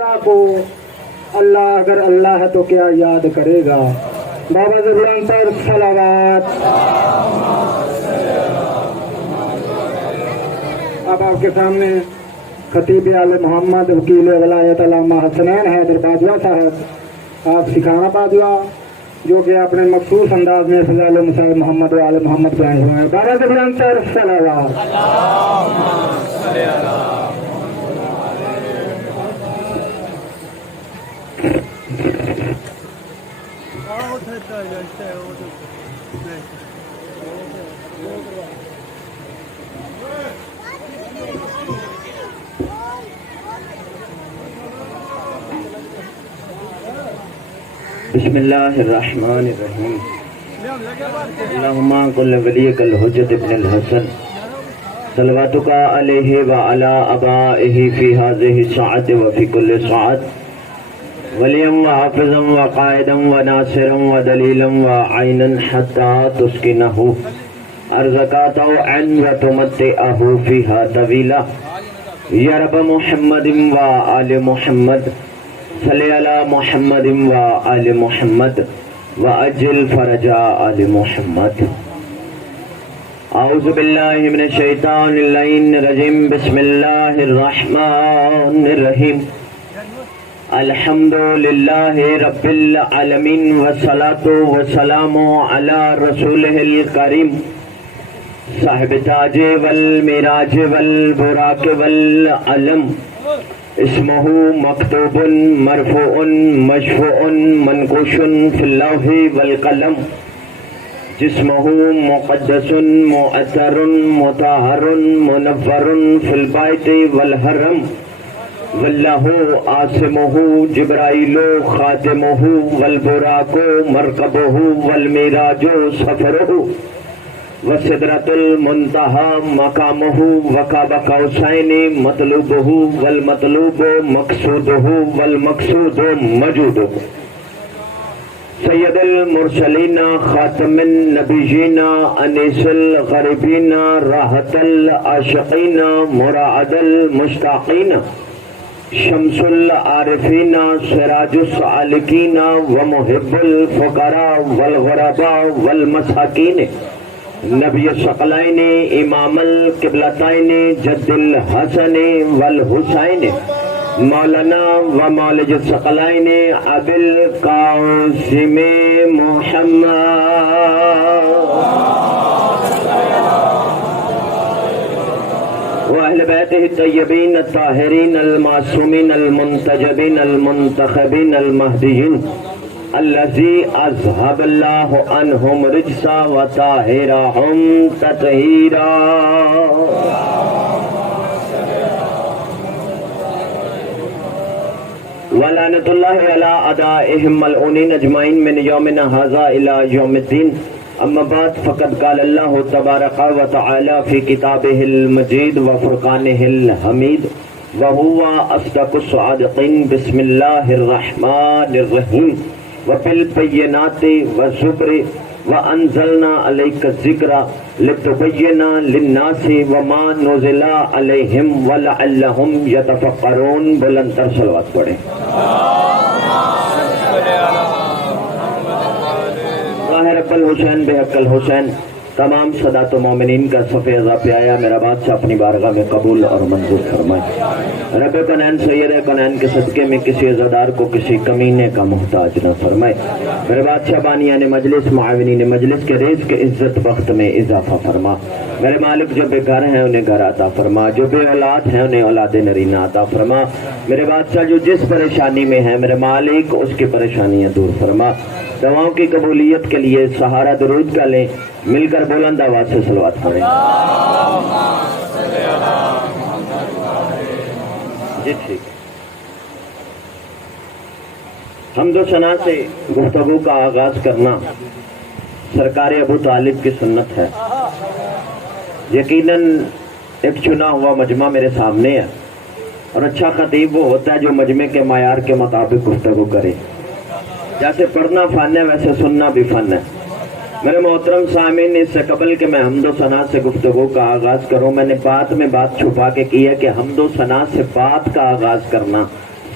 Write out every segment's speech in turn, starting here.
کو اللہ اگر اللہ ہے تو کیا یاد کرے گا؟ بابا زبان پر صلوات۔ اب آپ کے سامنے خطیب آل محمد وکیل ولایت علامہ حسنین حیدر باجوہ صاحب آپ سکھانا باجوہ جو کہ اپنے مخصوص انداز میں فضائل مسائل محمد و آل محمد بیان ہوئے ہیں۔ بابا زبان پر صلوات۔ بسم اللہ الرحمن الرحیم اللہم کل ولیک الحجت ابن الحسن صلواتک علیہ وعلا ابائہ فی ہذہ الساعۃ وفی کل ساعۃ ولیا وحافظا وقائدا وناصرا ودلیلا وعینا حتی تسکنہ ارضک طوعا وتمتعہ فیہا طویلا یا رب محمد وآل محمد صلی علی محمد وآل محمد وعجل فرج آل محمد۔ اعوذ باللہ من الشیطان اللعین الرجیم بسم اللہ الرحمن الرحیم الحمد للہ رب العالمین والصلاة والسلام علی رسولہ الکریم صاحب تاج والمراج والبراق والعلم اسمہ مکتوب مرفوع مشفوع منقوش فی اللوح والقلم جسمہ مقدس معطر مطہر منور فی البیت والحرم واللہ عاصمہ جبرائیل خادمہ والبراق مرکبہ والمراج سفرہ وسدرۃ المنتہی مقامہ وقاب قوسین مطلوبہ والمطلوب مقصودہ والمقصود موجودہ سید المرسلین خاتم النبیین انیس الغریبین راحت العاشقین مراعد المشتاقین شمس العارفین سراج السالکین ومحب الفقراء والغرباء والمساکین نبی الثقلین امام القبلتین جد الحسن والحسین مولانا و مولج الثقلین ابی القاسم محمد واہل بیتہ الطیبین الطاہرین المعصومین المنتجبین المنتخبین المہدیین الذی اذهب اللہ عنہم رجسا وطاہرہم تطہیرا۔ ولعنۃ اللہ علی اعدائہم ملعونین اجمعین من یومنا ھذا الی یوم الدین اما بعد فقد قال اللہ تبارک و تعالی فی کتابہ المجید وفرقانہ الحمید وہو اصدق الصادقین بسم اللہ الرحمن الرحیم وبالبینات والزبر وانزلنا علیک الذکر لتبین للناس وما نزل علیہم ولعلہم یتفکرون۔ بلند تر صلوات پڑھیں۔ اللہ رب الحسین بحق الحسین تمام سادات و مومنین کا صف ازا پہ آیا میرا بادشاہ اپنی بارگاہ میں قبول اور منظور فرمائے۔ رب کنین سید کنین کے صدقے میں کسی عزادار کو کسی کمینے کا محتاج نہ فرمائے۔ میرے بادشاہ بانیان مجلس معاونین مجلس کے رزق عزت وقت میں اضافہ فرما۔ میرے مالک جو بے گھر ہیں انہیں گھر عطا فرما، جو بے اولاد ہیں انہیں اولاد نرینہ عطا فرما۔ میرے بادشاہ جو جس پریشانی میں ہے میرے مالک اس کی پریشانیاں دور فرما۔ دعاؤں کی قبولیت کے لیے سہارا درود کا لیں، مل کر بلند آواز سے صلوات پڑھیں۔ جی ٹھیک ہے۔ حمد و ثنا سے گفتگو کا آغاز کرنا سرکار ابو طالب کی سنت ہے۔ یقیناً ایک چنا ہوا مجمع میرے سامنے ہے اور اچھا خطیب وہ ہوتا ہے جو مجمع کے معیار کے مطابق گفتگو کرے۔ جیسے پڑھنا فن ہے ویسے سننا بھی فن ہے۔ میرے محترم سامعین، اس سے قبل کہ میں حمد و ثنا سے گفتگو کا آغاز کروں، میں نے بات چھپا کے کی ہے کہ حمد و ثنا سے بات کا آغاز کرنا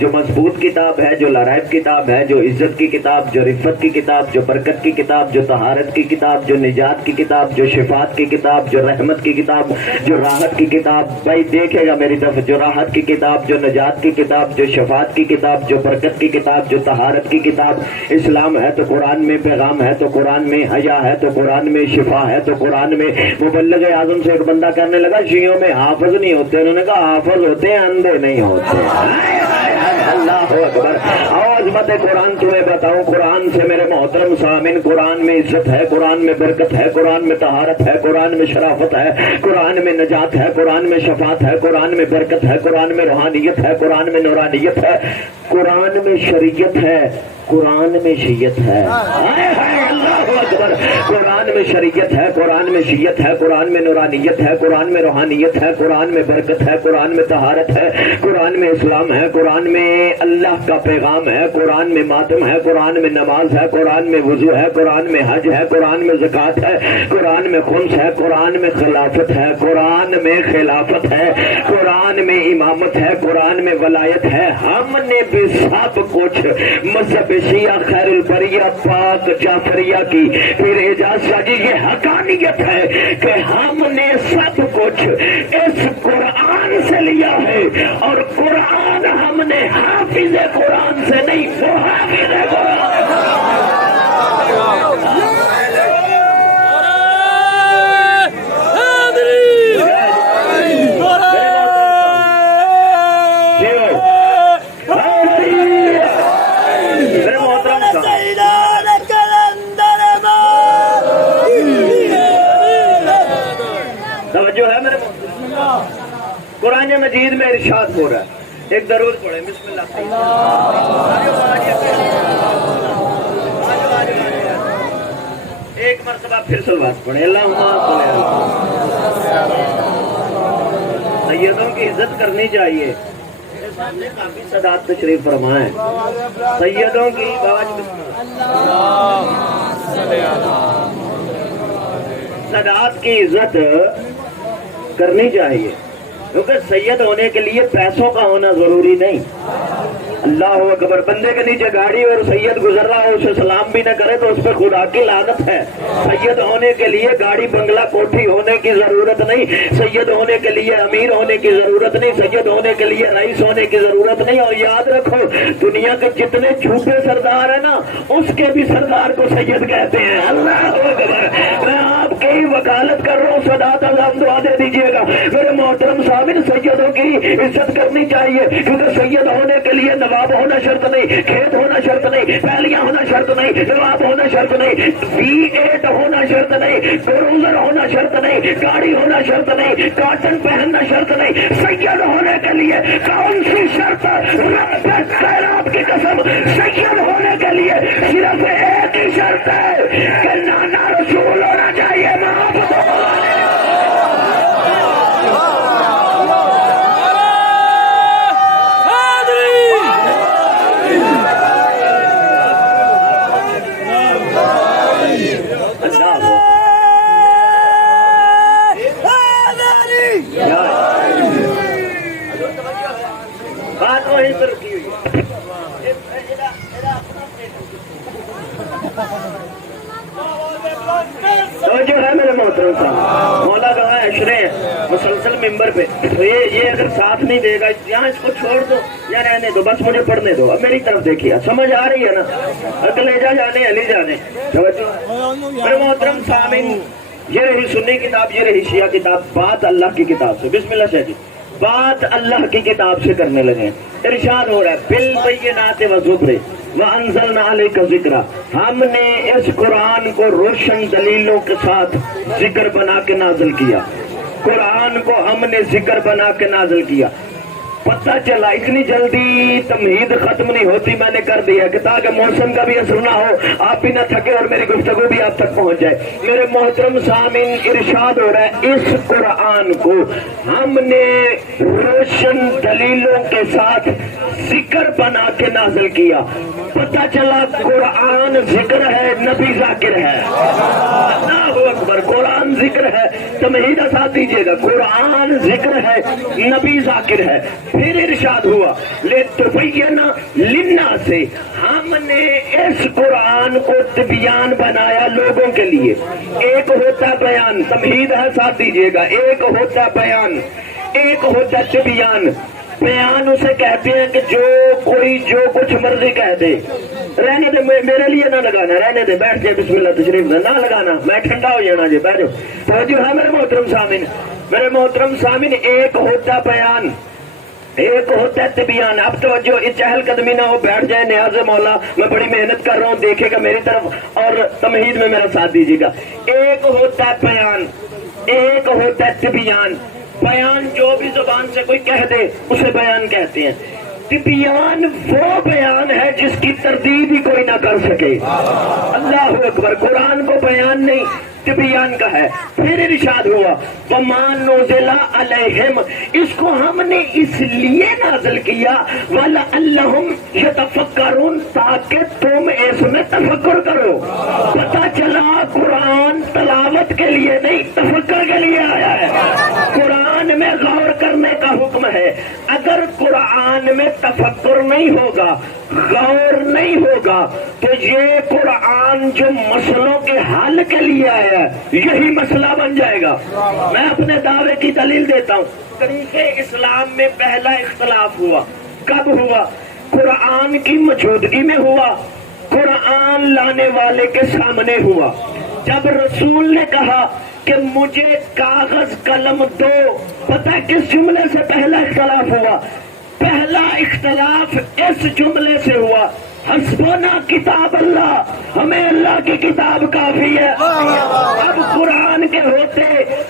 جو مضبوط کتاب ہے، جو لارائب کتاب ہے، جو عزت کی کتاب، جو رفت کی کتاب، جو برکت کی کتاب، جو طہارت کی کتاب، جو نجات کی کتاب، جو شفاعت کی کتاب، جو رحمت کی کتاب، جو راحت کی کتاب. بھائی دیکھے گا میری طرف، جو راحت کی کتاب، جو نجات کی کتاب، جو شفاعت کی کتاب، جو برکت کی کتاب، جو طہارت کی کتاب. اسلام ہے تو قرآن میں، پیغام ہے تو قرآن میں، حیا ہے تو قرآن میں، شفا ہے تو قرآن میں. مبلغ اعظم سے ایک بندہ کہنے لگا شیعوں میں حافظ نہیں ہوتے. انہوں نے کہا حافظ ہوتے ہیں، اندھے نہیں ہوتے. اللہ اکبر. عظمت قرآن تمہیں بتاؤں، قرآن سے میرے محترم سامعین، قرآن میں عزت ہے، قرآن میں برکت ہے، قرآن میں طہارت ہے، قرآن میں شرافت ہے، قرآن میں نجات ہے، قرآن میں شفاعت ہے، قرآن میں برکت ہے، قرآن میں روحانیت ہے، قرآن میں نورانیت ہے، قرآن میں شریعت ہے، قرآن میں شیعت ہے. اللہ اکبر. قرآن میں شریعت ہے، قرآن میں شیعت ہے، قرآن میں نورانیت ہے، قرآن میں روحانیت ہے، قرآن میں برکت ہے، قرآن میں طہارت ہے، قرآن میں اسلام ہے، قرآن میں اللہ کا پیغام ہے، قرآن میں ماتم ہے، قرآن میں نماز ہے، قرآن میں وضو ہے، قرآن میں حج ہے، قرآن میں زکوٰۃ ہے، قرآن میں خمس ہے، قرآن میں خلافت ہے، قرآن میں خلافت ہے، قرآن میں امامت ہے، قرآن میں ولایت ہے. ہم نے بھی سب کچھ مذہب شیعہ خیر البریہ پاک جعفریہ کی پھر اعجاز شاہ جی یہ حقانیت ہے کہ ہم نے سب کچھ اس قرآن سے لیا ہے، اور قرآن ہم نے حافظ قرآن سے نہیں، وہ حافظ قرآن. قرآن مجید میں ارشاد ہو رہا ہے، ایک درود پڑھیں بسم اللہ. ایک مرتبہ پھر سلوات پڑھیں. اللہم سیدوں کی عزت کرنی چاہیے. سامنے کافی سادات تشریف فرما ہے. سیدوں کی سادات کی عزت کرنی چاہیے، کیونکہ سید ہونے کے لیے پیسوں کا ہونا ضروری نہیں. اللہ اکبر. بندے کے نیچے گاڑی اور سید گزر رہا ہو، اسے سلام بھی نہ کرے تو اس پہ خدا کی لعنت ہے. سید ہونے کے لیے گاڑی بنگلہ کوٹھی ہونے کی ضرورت نہیں، سید ہونے کے لیے امیر ہونے کی ضرورت نہیں، سید ہونے کے لیے رئیس ہونے کی ضرورت نہیں. اور یاد رکھو دنیا کے جتنے جھوٹے سردار ہیں نا، اس کے بھی سردار کو سید کہتے ہیں. اللہ اکبر. میں آپ کی وکالت کر رہا ہوں، سادات اعظم دعا دے دیجیے گا. میرے محترم سامعین، سیدوں کی عزت کرنی چاہیے، کیونکہ سید ہونے کے لیے نواب ہونا شرط نہیں، کھیت ہونا شرط نہیں، پہلیاں ہونا شرط نہیں، نواب ہونا شرط نہیں، V8 ہونا شرط نہیں، کروزر ہونا شرط نہیں، گاڑی ہونا شرط نہیں، کاٹن پہننا شرط نہیں. سید ہونے کے لیے کون سی شرط؟ رب خیرات کی قسم، سید ہونے کے لیے صرف ایک ہی شرط ہے کہ نانا رسول ہونا چاہیے. محبت بات وہیں پر رکی ہوئی ہے. تو جو ہے میرے محترم صاحب، مولا گواہ اشرے مسلسل ممبر پہ، تو یہ اگر ساتھ نہیں دے گا، یہاں اس کو چھوڑ دو یا رہنے دو، بس مجھے پڑھنے دو. اب میری طرف دیکھیے، سمجھ آ رہی ہے نا؟ کلیجہ جانے علی جانے. میرے محترم سامعین، یہ رہی سنی کتاب، یہ رہی شیعہ کتاب. بات اللہ کی کتاب سے، بسم اللہ شاہ جی، بات اللہ کی کتاب سے کرنے لگے. ارشاد ہو رہا ہے بالبینات والزبر وانزلنا علیک ذکر. ہم نے اس قرآن کو روشن دلیلوں کے ساتھ ذکر بنا کے نازل کیا. قرآن کو ہم نے ذکر بنا کے نازل کیا. پتہ چلا اتنی جلدی تمہید ختم نہیں ہوتی، میں نے کر دیا کہ تاکہ موسم کا بھی اثر نہ ہو، آپ بھی نہ تھکے اور میری گفتگو بھی آپ تک پہنچ جائے. میرے محترم سامعین، ارشاد ہو رہا ہے اس قرآن کو ہم نے روشن دلیلوں کے ساتھ ذکر بنا کے نازل کیا. پتہ چلا قرآن ذکر ہے، نبی ذاکر ہے. اللہ اکبر. قرآن ذکر ہے، تمہید ساتھ دیجیے گا، قرآن ذکر ہے، نبی ذاکر ہے. پھر ارشاد ہوا لِتُبَيِّنَ لِلنَّاسِ، ہم نے اس قرآن کو تبیان بنایا لوگوں کے لیے. ایک ہوتا بیان، تمہید ہے ساتھ دیجیے گا، ایک ہوتا بیان، ایک ہوتا تبیان. بیان اسے کہتے ہیں کہ جو کوئی جو کچھ مرضی کہہ دے. رہنے دے، میرے لیے نہ لگانا، رہنے دے، بیٹھ جائے، بسم اللہ تشریف نہ لگانا، میں ٹھنڈا ہو جانا جی، بیٹھ جاؤ. تو جو ہے میرے محترم سامعین، میرے محترم سامعین، ایک ہوتا بیان، ایک ہوتا ہے تبیان. اب توجہ، چہل قدمی نہ ہو، بیٹھ جائے. نیاز مولا میں بڑی محنت کر رہا ہوں، دیکھے گا میری طرف اور تمہید میں میرا ساتھ دیجیے گا. ایک ہوتا ہے بیان، ایک ہوتا ہے تبیان. بیان جو بھی زبان سے کوئی کہہ دے اسے بیان کہتے ہیں. تبیان وہ بیان ہے جس کی تردید ہی کوئی نہ کر سکے. اللہ اکبر. قرآن کو بیان نہیں، تبیان کا ہے. پھر ارشاد ہوا وَمَا نُزِلَ عَلَيْهِمْ، اس کو ہم نے اس لیے نازل کیا وَلَعَلَّهُمْ يَتَفَكَّرُونَ، تاکہ تم اس میں تفکر کرو. پتہ چلا قرآن تلاوت کے لیے نہیں، تفکر کے لیے آیا ہے. قرآن میں غور کرنے کا حکم ہے. اگر قرآن میں تفکر نہیں ہوگا، غور نہیں ہوگا، تو یہ قرآن جو مسئلوں کے حل کے لیے آیا ہے یہی مسئلہ بن جائے گا. میں اپنے دعوے کی دلیل دیتا ہوں. طریقے اسلام میں پہلا اختلاف ہوا، کب ہوا؟ قرآن کی موجودگی میں ہوا، قرآن لانے والے کے سامنے ہوا. جب رسول نے کہا کہ مجھے کاغذ قلم دو، پتہ کس جملے سے پہلا اختلاف ہوا؟ پہلا اختلاف اس جملے سے ہوا حسبنا کتاب اللہ، ہمیں اللہ کی کتاب کافی ہے. اب قرآن کے ہوتے،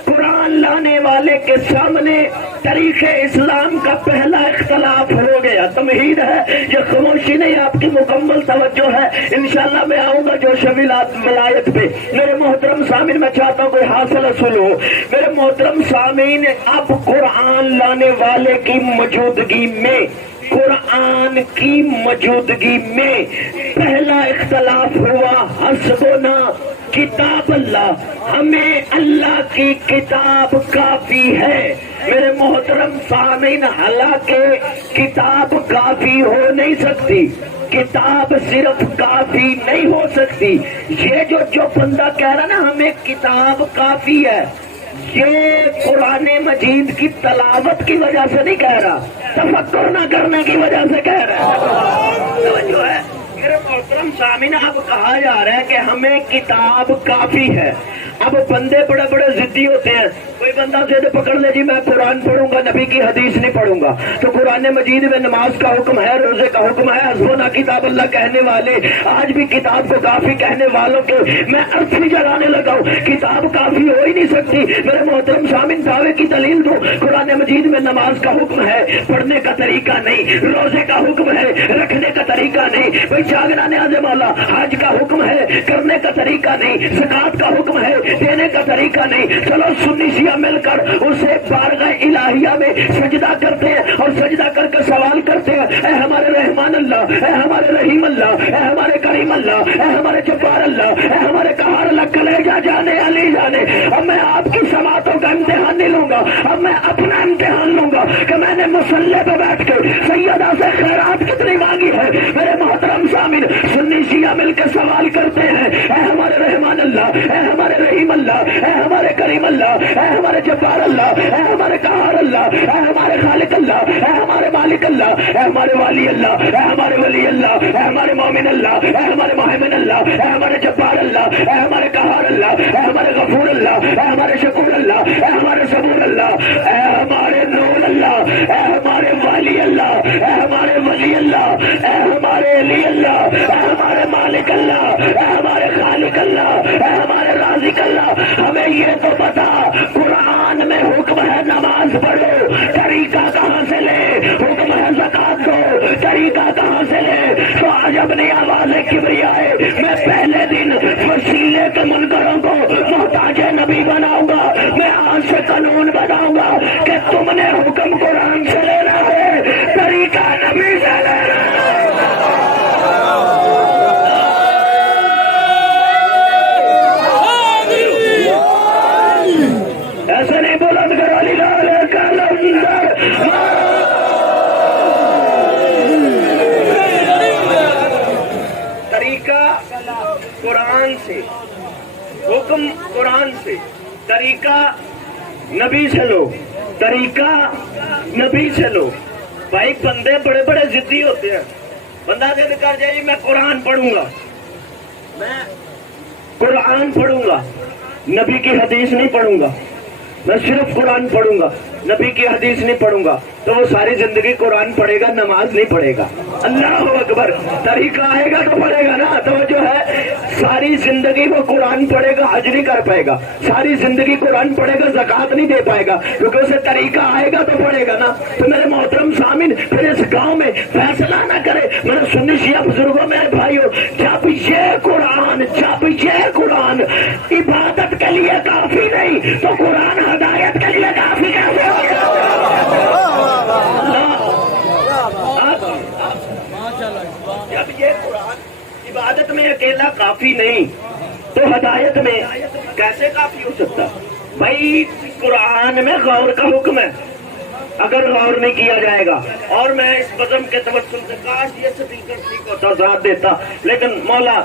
قرآن لانے والے کے سامنے طریقے اسلام کا پہلا اختلاف ہو گیا. تمہید ہے، یہ خاموشی نہیں، آپ کی مکمل توجہ ہے. انشاءاللہ میں آؤں گا جو شویلات ملایت پہ. میرے محترم سامعین، میں چاہتا ہوں کوئی حاصل اصول ہو. میرے محترم سامعین، اب قرآن لانے والے کی موجودگی میں، قرآن کی موجودگی میں پہلا اختلاف ہوا حسبنا کتاب اللہ، ہمیں اللہ کی کتاب کافی ہے. میرے محترم سامعین، حالانکہ کتاب کافی ہو نہیں سکتی، کتاب صرف کافی نہیں ہو سکتی. یہ جو بندہ کہہ رہا نا ہمیں کتاب کافی ہے، یہ قرآن مجید کی تلاوت کی وجہ سے نہیں کہہ رہا، تفکر نہ کرنے کی وجہ سے کہہ رہا ہے. جو ہے میرے محترم سامعین، اب کہا جا رہا ہے کہ ہمیں کتاب کافی ہے. اب بندے بڑے بڑے ضدی ہوتے ہیں. کوئی بندہ ضد پکڑ لے جی میں قرآن پڑھوں گا، نبی کی حدیث نہیں پڑھوں گا. تو قرآن مجید میں نماز کا حکم ہے، روزے کا حکم ہے. حسبنا کتاب اللہ کہنے والے آج بھی کتاب کو کافی کہنے والوں کے میں ارتھی جلانے لگا ہوں. کتاب کافی ہو ہی نہیں سکتی. میرے محترم سامعین، دعوے کی دلیل دو. قرآن مجید میں نماز کا حکم ہے، پڑھنے کا طریقہ نہیں. روزے کا حکم ہے، رکھنے کا طریقہ نہیں. بھائی جاگنا نیاز مولا، حج کا حکم ہے، کرنے کا طریقہ نہیں. زکات کا حکم ہے، دینے کا طریقہ نہیں. چلو سنی شیعہ مل کر اسے بارگاہ الہیہ میں سجدہ کرتے ہیں اور سجدہ کر کے سوال کرتے ہیں اے ہمارے رحمان اللہ، اے ہمارے رحیم اللہ، اے ہمارے کریم اللہ، اے ہمارے جبار اللہ، اے ہمارے قہار اللہ. کلیجہ جانے علی جانے، اب میں آپ کی سماعتوں کا امتحان نہیں لوں گا، اب میں اپنا امتحان لوں گا کہ میں نے مصلی پہ بیٹھ کے سیدہ سے خیرات کتنی مانگی ہے. میرے محترم سامعین، سنی شیعہ مل کے سوال کرتے ہیں اے ہمارے رحمان اللہ، اے ہمارے رحیم اللہ، اے ہمارے کریم اللہ، اے ہمارے جبار اللہ، اے ہمارے قہار اللہ، اے ہمارے خالق اللہ، اے ہمارے مالک اللہ، اے ہمارے والی اللہ، اے ہمارے ولی اللہ، اے ہمارے مومن اللہ، اے ہمارے محمن اللہ، اے ہمارے جبار اللہ، اے ہمارے قہار اللہ، اے ہمارے غفور اللہ، اے ہمارے شکور اللہ، اے ہمارے صبور اللہ، اے ہمارے نور اللہ، اے ہمارے والی اللہ، اے ہمارے ولی اللہ، اے ہمارے علی اللہ، اے ہمارے مالک اللہ، اے ہمارے خالق اللہ، اے ہمارے رازق اللہ. ہمیں یہ تو بتا قرآن میں حکم ہے نماز پڑھو، طریقہ کہاں سے لے؟ حکم ہے زکات دو، طریقہ کہاں سے لے؟ تو آج اپنی آواز کبریائے میں پہلے دن وسیلے کے منکروں کو محتاج نبی بناؤں گا. میں آج سے قانون بناؤں گا کہ تم نے حکم قرآن سے لینا ہے، طریقہ نبی سے تم قرآن سے، طریقہ نبی سے لو، طریقہ نبی سے لو۔ بھائی بندے بڑے بڑے ضدی ہوتے ہیں، بندہ ضد کر جائے میں قرآن پڑھوں گا، میں قرآن پڑھوں گا، نبی کی حدیث نہیں پڑھوں گا، میں صرف قرآن پڑھوں گا، نبی کی حدیث نہیں پڑھوں گا، تو وہ ساری زندگی قرآن پڑھے گا، نماز نہیں پڑھے گا۔ اللہ اکبر، طریقہ آئے گا تو پڑھے گا نا، تو وہ جو ہے ساری زندگی وہ قرآن پڑھے گا، حج نہیں کر پائے گا، ساری زندگی قرآن پڑھے گا، زکوٰۃ نہیں دے پائے گا، کیونکہ اسے طریقہ آئے گا تو پڑھے گا نا۔ تو میرے محترم سامعین، پھر اس گاؤں میں فیصلہ نہ کرے میرے سنی شیعہ بزرگوں، میرے بھائیوں، جب یہ قرآن عبادت کے لیے کافی نہیں تو قرآن ہدایت کے لیے کافی کیسے ہوگا؟ جب یہ قرآن عبادت میں اکیلا کافی نہیں تو ہدایت میں کیسے کافی ہو سکتا؟ بھائی قرآن میں غور کا حکم ہے، اگر غور نہیں کیا جائے گا، اور میں اس بزم کے توسل سے کاش یہ سپیکر ٹھیک ہوتا، ذات دیتا، لیکن مولا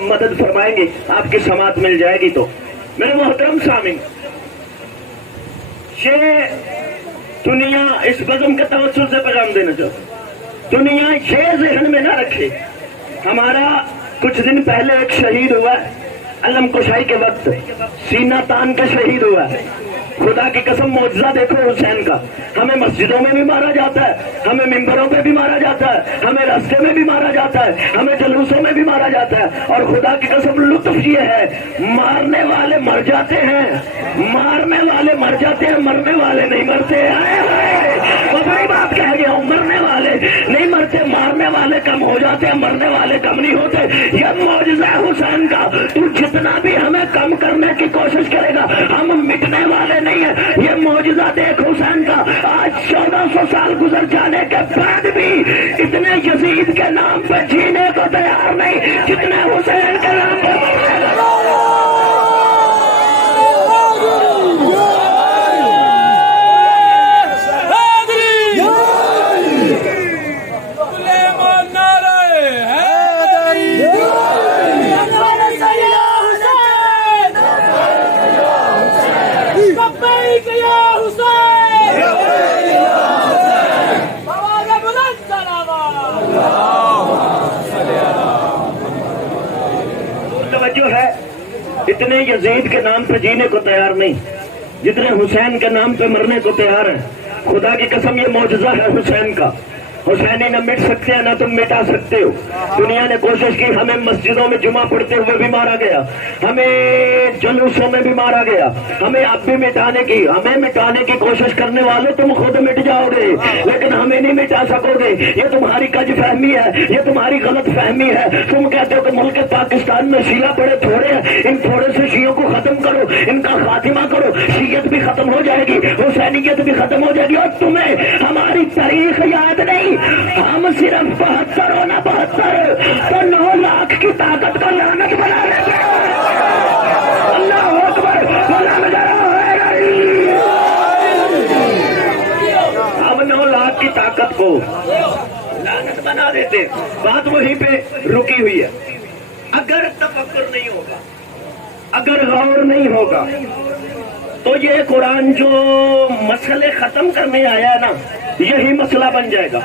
مدد فرمائیں گے، آپ کی سماعت مل جائے گی۔ تو میرے محترم سامعین، یہ دنیا اس بزم کے توسل سے پیغام دینا چاہتا، دنیا یہ ذہن میں نہ رکھے، ہمارا کچھ دن پہلے ایک شہید ہوا ہے، علم کشائی کے وقت سینہ تان کا شہید ہوا ہے۔ خدا کی قسم معجزہ دیکھو حسین کا، ہمیں مسجدوں میں بھی مارا جاتا ہے، ہمیں ممبروں پہ بھی مارا جاتا ہے، ہمیں راستے میں بھی مارا جاتا ہے، ہمیں جلوسوں میں بھی مارا جاتا ہے، اور خدا کی قسم لطف یہ ہے مارنے والے مر جاتے ہیں، مارنے والے مر جاتے ہیں، مرنے والے نہیں مرتے۔ وہ بڑی بات کہہ گیا ہوں، مرنے والے نہیں مرتے، مارنے والے کم ہو جاتے ہیں، مرنے والے کم نہیں ہوتے۔ یہ معجزہ ہے حسین کا، تو جتنا بھی ہمیں کم کرنے کی کوشش کرے گا ہم مٹنے والے نہیں ہے۔ یہ معجزہ دیکھ حسین کا، آج 1400 سال گزر جانے کے بعد بھی اتنے یزید کے نام پہ جینے کو تیار نہیں جتنے حسین کے نام پہ مرنے لگا۔ اتنے یزید کے نام پہ جینے کو تیار نہیں جتنے حسین کے نام پہ مرنے کو تیار ہیں۔ خدا کی قسم یہ معجزہ ہے حسین کا، حسینی نہ مٹ سکتے ہیں نہ تم مٹا سکتے ہو۔ دنیا نے کوشش کی، ہمیں مسجدوں میں جمعہ پڑھتے ہوئے بھی مارا گیا، ہمیں جلوسوں میں بھی مارا گیا، ہمیں اب بھی مٹانے کی کوشش کرنے والے تم خود مٹ جاؤ گے، لیکن ہمیں نہیں مٹا سکو گے۔ یہ تمہاری کج فہمی ہے، یہ تمہاری غلط فہمی ہے۔ تم کہتے ہو کہ ملک پاکستان میں شیعہ بڑے تھوڑے ہیں، ان تھوڑے سے شیعوں کو ختم کرو، ان کا خاتمہ کرو، شیعت بھی ختم ہو جائے گی، حسینیت بھی ختم ہو جائے گی، اور تمہیں ہماری تاریخ یاد نہیں۔ ہم صرف 72 اور نہ 72 تو 9 لاکھ کی طاقت کو لعنت بنا لیں گے۔ اللہ اکبر، ہم 9 لاکھ کی طاقت کو لعنت بنا دیتے۔ بات وہیں پہ رکی ہوئی ہے۔ اگر تفکر نہیں ہوگا، اگر غور نہیں ہوگا تو یہ قرآن جو مسئلے ختم کرنے آیا ہے نا، یہی مسئلہ بن جائے گا۔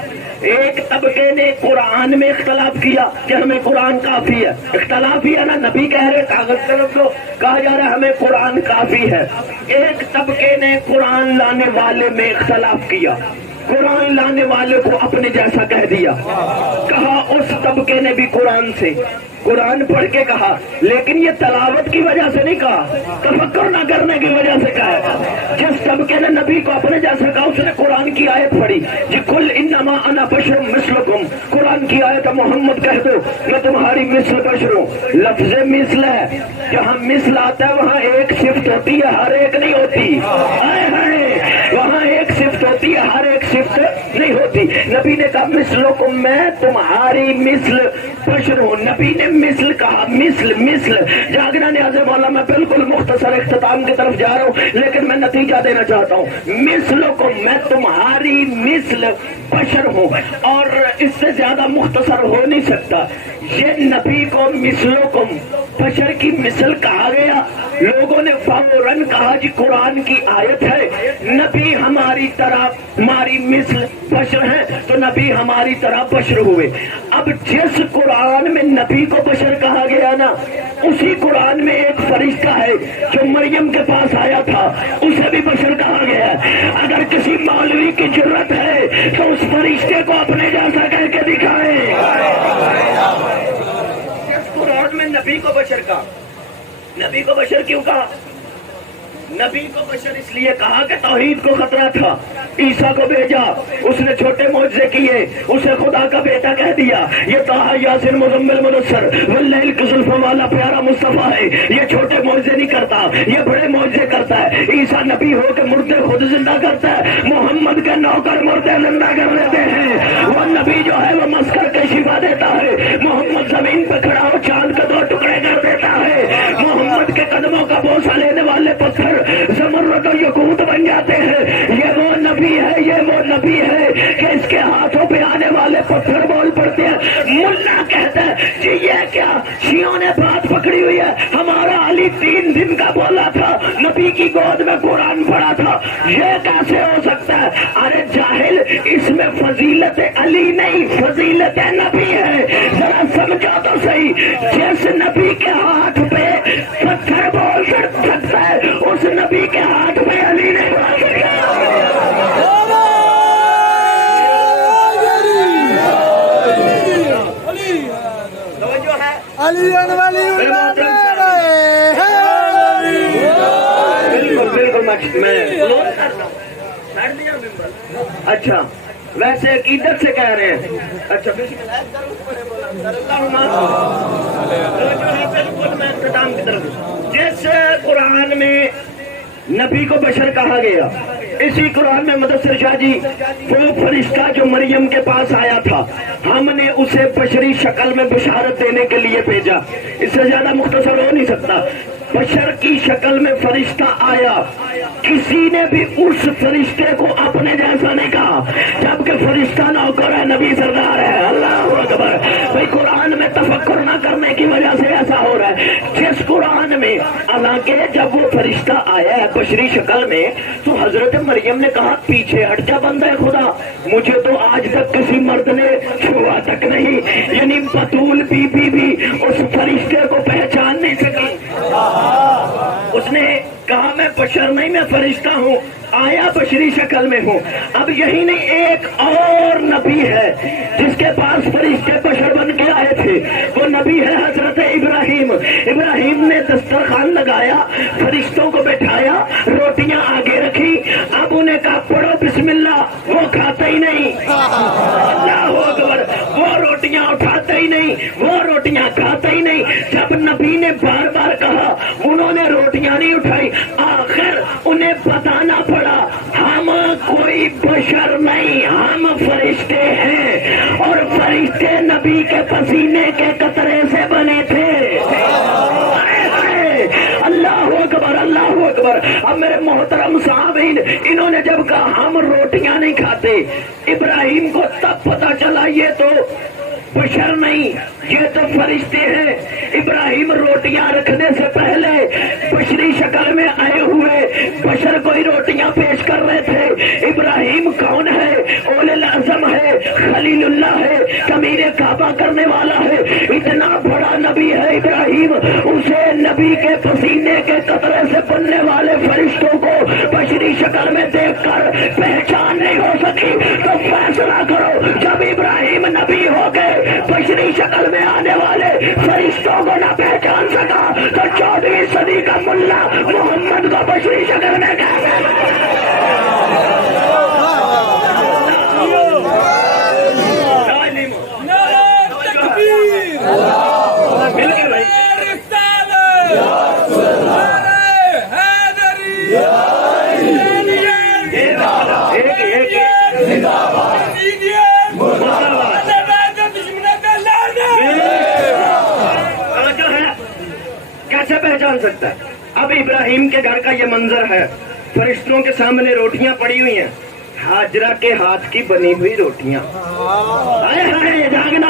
ایک طبقے نے قرآن میں اختلاف کیا کہ ہمیں قرآن کافی ہے، اختلاف ہی ہے نا، نبی کہہ رہے کاغذ پہ رکھ لو، کہا جا رہا ہے ہمیں قرآن کافی ہے۔ ایک طبقے نے قرآن لانے والے میں اختلاف کیا، قرآن لانے والے کو اپنے جیسا کہہ دیا، کہا اس طبقے نے بھی قرآن سے قرآن پڑھ کے کہا، لیکن یہ تلاوت کی وجہ سے نہیں کہا، تفکر نہ کرنے کی وجہ سے کہا۔ جس طبقے نے نبی کو اپنے جیسا کہا اس نے قرآن کی آیت پڑھی، جی قل انما انا بشر مثلکم، قرآن کی آیت محمد کہہ دو میں تمہاری مثل بشر ہوں۔ لفظ مثل ہے، جہاں مثل آتا ہے وہاں ایک صفت ہوتی ہے، ہر ایک نہیں ہوتی۔ وہاں ایک صفت ہوتی ہے، ہر ایک صفت نہیں ہوتی۔ نبی نے کہا مثلکم، میں تمہاری مثل بشر ہوں۔ نبی نے مثل کہا، مثل جاگنا نیاز مولا، میں بالکل مختصر اختتام کی طرف جا رہا ہوں لیکن میں نتیجہ دینا چاہتا ہوں۔ مثلکم، میں تمہاری مثل بشر ہوں، اور اس سے زیادہ مختصر ہو نہیں سکتا۔ یہ نبی کو مثلکم بشر کی مثل کہا گیا. لوگوں نے فوراً کہا جی قرآن کی آیت ہے نبی ہماری طرح ہماری مثل بشر ہیں تو نبی ہماری طرح بشر ہوئے. اب جس قرآن میں نبی کو بشر کہا گیا نا اسی قرآن میں ایک فرشتہ ہے جو مریم کے پاس آیا تھا اسے بھی بشر کہا گیا ہے. اگر کسی مولوی کی جرت ہے تو اس فرشتے کو اپنے جیسا کہہ کے دکھائے. اس قرآن میں نبی کو بشر کہا. نبی کو بشر کیوں کہا؟ نبی کو بشر اس لیے کہا کہ توحید کو خطرہ تھا. عیسیٰ کو بھیجا اس نے چھوٹے معجزے کیے اسے خدا کا بیٹا کہہ دیا. یہ طٰہٰ یاسین مزمل مدثر واللیل کی زلفوں والا پیارا مصطفیٰ ہے. یہ چھوٹے معجزے نہیں کرتا یہ بڑے معجزے کرتا ہے. عیسیٰ نبی ہو کے مردے خود زندہ کرتا ہے. محمد کے نوکر مردے زندہ کر لیتے ہیں. وہ نبی جو ہے وہ مسکر کے شفا دیتا ہے. محمد زمین پہ کھڑا ہو چاند کے 2 ٹکڑے کر دیتا ہے. محمد کے قدموں کا بوسہ لینے والے پتھر زمرد و یاقوت بن جاتے ہیں. یہ وہ نبی ہے یہ وہ نبی ہے کہ اس کے ہاتھوں پہ آنے والے پتھر بول پڑتے ہیں. ملا کہتا ہے جی یہ کیا شیعوں نے بات پکڑی ہوئی ہے ہمارا علی 3 دن کا بولا تھا نبی کی گود میں قرآن پڑھا تھا یہ کیسے ہو سکتا ہے. ارے جاہل اس میں فضیلت علی نہیں فضیلت نبی ہے. ذرا سمجھو تو صحیح. جس نبی کے ہاتھ پہ پتھر بول سکتا ہے اس نبی کے ہاتھ پہ علی نہیں بول سکتا. اچھا ویسے عقیدت سے کہہ رہے ہیں. اچھا بالکل میں اختتام کی طرف. جس قرآن میں نبی کو بشر کہا گیا اسی قرآن میں مدثر شاہ جی وہ فرشتہ جو مریم کے پاس آیا تھا ہم نے اسے بشری شکل میں بشارت دینے کے لیے بھیجا. اس سے زیادہ مختصر ہو نہیں سکتا. بشر کی شکل میں فرشتہ آیا کسی نے بھی اس فرشتے کو اپنے جیسا نہیں کہا جبکہ فرشتہ نوکر ہے نبی سردار ہے. اللہ اکبر. بھائی قرآن میں تفکر نہ کرنے کی وجہ سے ایسا ہو رہا ہے. جس قرآن میں حالانکہ جب وہ فرشتہ آیا ہے بشری شکل میں تو حضرت مریم نے کہا پیچھے ہٹ جا بندہ خدا مجھے تو آج تک کسی مرد نے چھوا تک نہیں. یعنی بطول بی بی بھی اس فرشتے کو پہچان نہیں سکی. اس نے کہا میں بشر نہیں میں فرشتہ ہوں آیا بشری شکل میں ہوں. اب یہی نہیں ایک اور نبی ہے جس کے پاس فرشتے بشر بن کے آئے تھے. وہ نبی ہے حضرت ابراہیم. ابراہیم نے دسترخوان لگایا فرشتوں کو بٹھایا روٹیاں آگے رکھی. اب انہیں کہا پڑھو بسم اللہ وہ کھاتے ہی نہیں. اللہ اکبر. وہ روٹیاں اٹھاتے ہی نہیں وہ روٹیاں کھاتے ہی نہیں. جب نبی نے بار بار کہا انہوں نے روٹیاں نہیں اٹھائی. آخر انہیں بتانا پڑا ہم کوئی بشر نہیں ہم فرشتے ہیں اور فرشتے نبی کے پسینے کے قطرے سے بنے تھے. اللہ اکبر اللہ اکبر. اب میرے محترم صحابین انہوں نے جب کہا ہم روٹیاں نہیں کھاتے ابراہیم کو تب پتا چلا یہ تو بشر نہیں یہ تو فرشتے ہیں. ابراہیم روٹیاں رکھنے سے پہلے بشری شکل میں آئے ہوئے بشر کو ہی روٹیاں پیش کر رہے تھے. ابراہیم کون ہے؟ اولو العزم ہے خلیل اللہ ہے تعمیر کعبہ کرنے والا ہے. اتنا بڑا نبی ہے ابراہیم اسے نبی کے پسینے کے قطرے سے بننے والے فرشتوں کو بشری شکل میں دیکھ کر پہچان نہیں ہو سکی. تو فیصلہ کرو جب ابراہیم نبی ہو گئے بشری شکل میں آنے والے فرشتوں کو نہ پہچان سکا تو 14ویں صدی کا ملا محمد کو بشری شکل میں پہچان سکتا ہے. اب ابراہیم کے گھر کا یہ منظر ہے فرشتوں کے سامنے روٹیاں پڑی ہوئی ہیں ہاجرہ کے ہاتھ کی بنی ہوئی روٹیاں. جاگنا